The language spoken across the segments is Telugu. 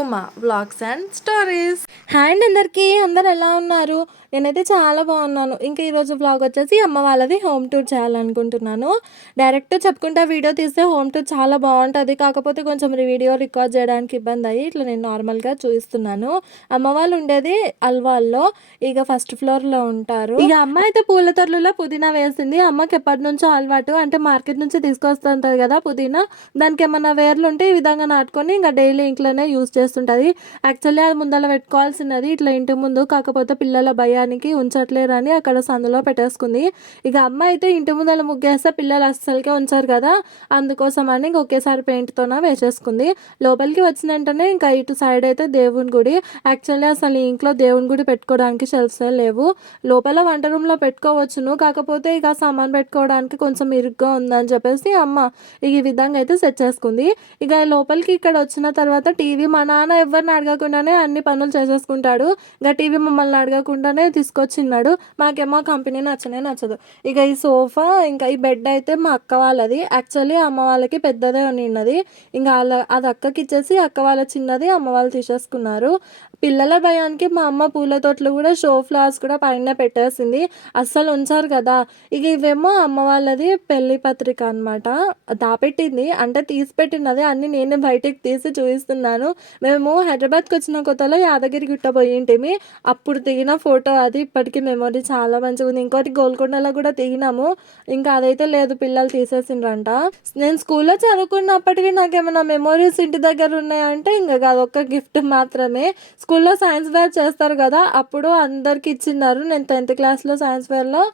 Uma blogs and stories. Hand అందరికీ. అందరు ఎలా ఉన్నారు? నేనైతే చాలా బాగున్నాను. ఇంకా ఈరోజు బ్లాగ్ వచ్చేసి అమ్మ వాళ్ళది హోమ్ టూర్ చేయాలనుకుంటున్నాను. డైరెక్ట్ చెప్పుకుంటా వీడియో తీస్తే హోమ్ టూర్ చాలా బాగుంటుంది. కాకపోతే కొంచెం వీడియో రికార్డ్ చేయడానికి ఇబ్బంది అయ్యి ఇట్లా నేను నార్మల్గా చూపిస్తున్నాను అమ్మ వాళ్ళు ఉండేది అల్వాల్లో. ఇక ఫస్ట్ ఫ్లోర్లో ఉంటారు. ఇక అమ్మ అయితే పూల తొర్లలో పుదీనా వేసింది. అమ్మకి ఎప్పటి నుంచో అలవాటు. అంటే మార్కెట్ నుంచి తీసుకొస్తుంటుంది కదా పుదీనా. దానికి ఏమన్నా వేర్లు ఉంటే ఈ విధంగా నాటుకొని ఇంకా డైలీ ఇంట్లోనే యూస్ చేస్తుంటుంది. యాక్చువల్లీ అది ముందర పెట్టుకోవాల్సినది. ఇట్లా ఇంటి ముందు కాకపోతే పిల్లల భయానికి ఉంచట్లేరని అక్కడ సందులో పెట్టేసుకుంది. ఇక అమ్మ అయితే ఇంటి ముందర ముగ్గేస్తే పిల్లలు అస్సలకే ఉంచారు కదా అందుకోసం అని ఇంక ఒకేసారి పెయింట్తోన వేసేసుకుంది. లోపలికి వచ్చిన వెంటనే ఇంకా ఇటు సైడ్ అయితే దేవుని గుడి. యాక్చువల్లీ అసలు ఈ ఇంట్లో దేవుని గుడి పెట్టుకోవడానికి షెల్ఫ్స్ లేవు. లోపల వంట రూమ్లో పెట్టుకోవచ్చును కాకపోతే ఇక సామాన్ పెట్టుకోవడానికి కొంచెం ఇరుగ్గా ఉందని చెప్పేసి అమ్మ ఈ విధంగా అయితే సెట్ చేసుకుంది. ఇక లోపలికి ఇక్కడ వచ్చిన తర్వాత టీవీ మా నాన్న ఎవరిని అడగకుండానే అన్ని పనులు చేసేసుకుంటాడు. ఇక టీవీ మమ్మల్ని అడగకుండానే తీసుకొచ్చిన్నాడు. మాకేమో కంపెనీ నచ్చనే నచ్చదు. ఇక ఈ సోఫా ఇంకా ఈ బెడ్ అయితే మా అక్క వాళ్ళది. యాక్చువల్లీ అమ్మ వాళ్ళకి పెద్దదే ఉన్నది ఇంకా వాళ్ళ అది అక్కకి ఇచ్చేసి అక్క వాళ్ళ చిన్నది అమ్మ వాళ్ళు తీసేసుకున్నారు. పిల్లల భయానికి మా అమ్మ పూల తోటలు కూడా షో ఫ్లవర్స్ కూడా పైన పెట్టేసింది. అస్సలు ఉంచారు కదా. ఇక ఇవేమో అమ్మ వాళ్ళది పెళ్ళి పత్రిక అనమాట దాపెట్టింది. అంటే తీసి పెట్టినది. అన్ని నేను బయటికి తీసి చూపిస్తున్నాను. మేము హైదరాబాద్కి వచ్చిన కొత్తలో యాదగిరి గుట్ట పోయింటిమి. అప్పుడు దిగిన ఫోటో అది ఇప్పటికీ మెమొరీ చాలా మంచిగా ఉంది ఇంకోటి గోల్కొండలో కూడా దిగినాము ఇంకా అదైతే లేదు పిల్లలు తీసేసిండ్రంట. నేను స్కూల్లో చదువుకున్నప్పటికీ నాకు ఏమైనా మెమొరీస్ ఇంటి దగ్గర ఉన్నాయంటే ఇంకా అదొక్క గిఫ్ట్ మాత్రమే. స్కూల్లో సైన్స్ ఫేర్ చేస్తారు కదా అప్పుడు అందరికి ఇచ్చిన్నారు నేను టెన్త్ క్లాస్లో సైన్స్ ఫేర్లో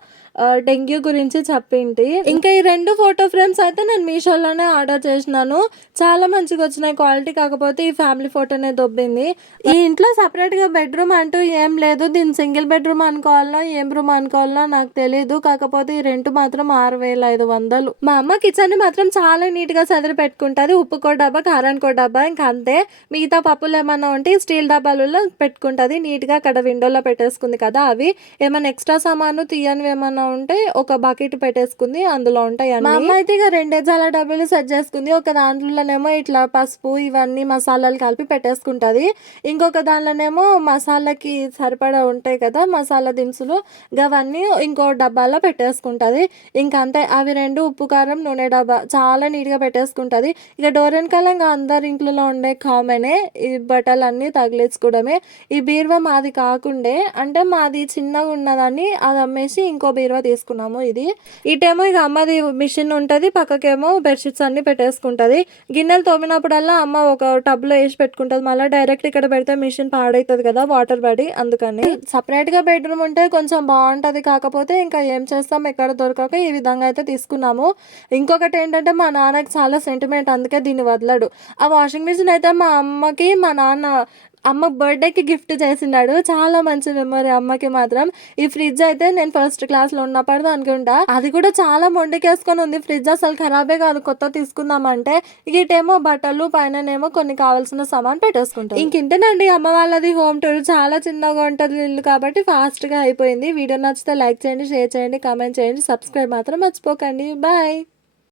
డెంగ్యూ గురించి చెప్పింటి. ఇంకా ఈ రెండు ఫోటో ఫ్రేమ్స్ అయితే నేను మీషోలోనే ఆర్డర్ చేసినాను. చాలా మంచిగా వచ్చినాయి క్వాలిటీ కాకపోతే ఈ ఫ్యామిలీ ఫోటోనే దొబ్బింది. ఈ ఇంట్లో సపరేట్గా బెడ్రూమ్ అంటూ ఏం లేదు దీని సింగిల్ బెడ్రూమ్ అనుకోవాలనో ఏం రూమ్ అనుకోవాలనో నాకు తెలియదు కాకపోతే ఈ రెంట్ మాత్రం ఆరు వేల ఐదు వందలు. మా అమ్మ కిచెన్ మాత్రం చాలా నీట్గా చదివి పెట్టుకుంటుంది. ఉప్పుకో డబ్బా కారానికో డబ్బా ఇంకా అంతే. మిగతా పప్పులు ఏమన్నా ఉంటే స్టీల్ డబ్బాలలో పెట్టుకుంటుంది. నీట్గా అక్కడ విండోలో పెట్టేసుకుంది కదా అవి. ఏమైనా ఎక్స్ట్రా సామాను తీయనివి ఏమన్నా ఉంటే ఒక బకెట్ పెట్టేసుకుంది. అందులో ఉంటాయి మా అమ్మ అయితే ఇక రెండే చాలా డబ్బులు సెట్ చేసుకుంది. ఒక దాంట్లోనేమో ఇట్లా పసుపు ఇవన్నీ మసాలాలు కలిపి పెట్టేసుకుంటది. ఇంకొక దాంట్లోనేమో మసాలాకి సరిపడా ఉంటాయి కదా. మసాలా దినుసులు అవన్నీ ఇంకో డబ్బాలో పెట్టేసుకుంటది. ఇంకంతే అంతే అవి రెండు ఉప్పు కారం నూనె డబ్బా చాలా నీట్గా పెట్టేసుకుంటది. ఇక డోరెన్ వెనకాల ఇంకా అందరి ఇంట్లో ఉండే కామనే ఈ బట్టలన్నీ తగిలించుకోవడమే ఈ బీరువా మాది కాకుండే అంటే మాది చిన్నగా ఉన్నదని అది అమ్మేసి ఇంకో బీరువా తీసుకున్నాము ఇది. ఇటేమో ఇక అమ్మది మిషన్ ఉంటుంది పక్కకేమో బెడ్షీట్స్ అన్ని పెట్టేసుకుంటుంది. గిన్నెలు తోమినప్పుడల్లా అమ్మ ఒక టబ్లో వేసి పెట్టుకుంటుంది. మళ్ళీ డైరెక్ట్ ఇక్కడ పెడితే మిషన్ పాడవుతుంది కదా వాటర్ పడి అందుకని. సపరేట్గా బెడ్రూమ్ ఉంటే కొంచెం బాగుంటుంది. కాకపోతే ఇంకా ఏం చేస్తాం? ఎక్కడ దొరకక ఈ విధంగా అయితే తీసుకున్నాము. ఇంకొకటి ఏంటంటే మా నాన్నకి చాలా సెంటిమెంట్ అందుకే దీన్ని వదలడు. ఆ వాషింగ్ మిషన్ అయితే మా అమ్మకి మా నాన్న అమ్మ బర్త్డేకి గిఫ్ట్ చేసినాడు చాలా మంచి మెమరీ అమ్మకి మాత్రం. ఈ ఫ్రిడ్జ్ అయితే నేను ఫస్ట్ క్లాస్లో ఉన్నప్పుడు అనుకుంటా. అది కూడా చాలా మొండికేసుకొని ఉంది. ఫ్రిడ్జ్ అసలు ఖరాబే కాదు. కొత్త తీసుకుందామంటే ఇటేమో బట్టలు పైననేమో కొన్ని కావాల్సిన సామాన్ పెట్టేసుకుంటాం ఇంకింటేనండి అమ్మ వాళ్ళది హోమ్ టూర్ చాలా చిన్నగా ఉంటుంది ఇల్లు కాబట్టి ఫాస్ట్గా అయిపోయింది. వీడియో నచ్చితే లైక్ చేయండి షేర్ చేయండి కామెంట్ చేయండి. సబ్స్క్రైబ్ మాత్రం మర్చిపోకండి. బాయ్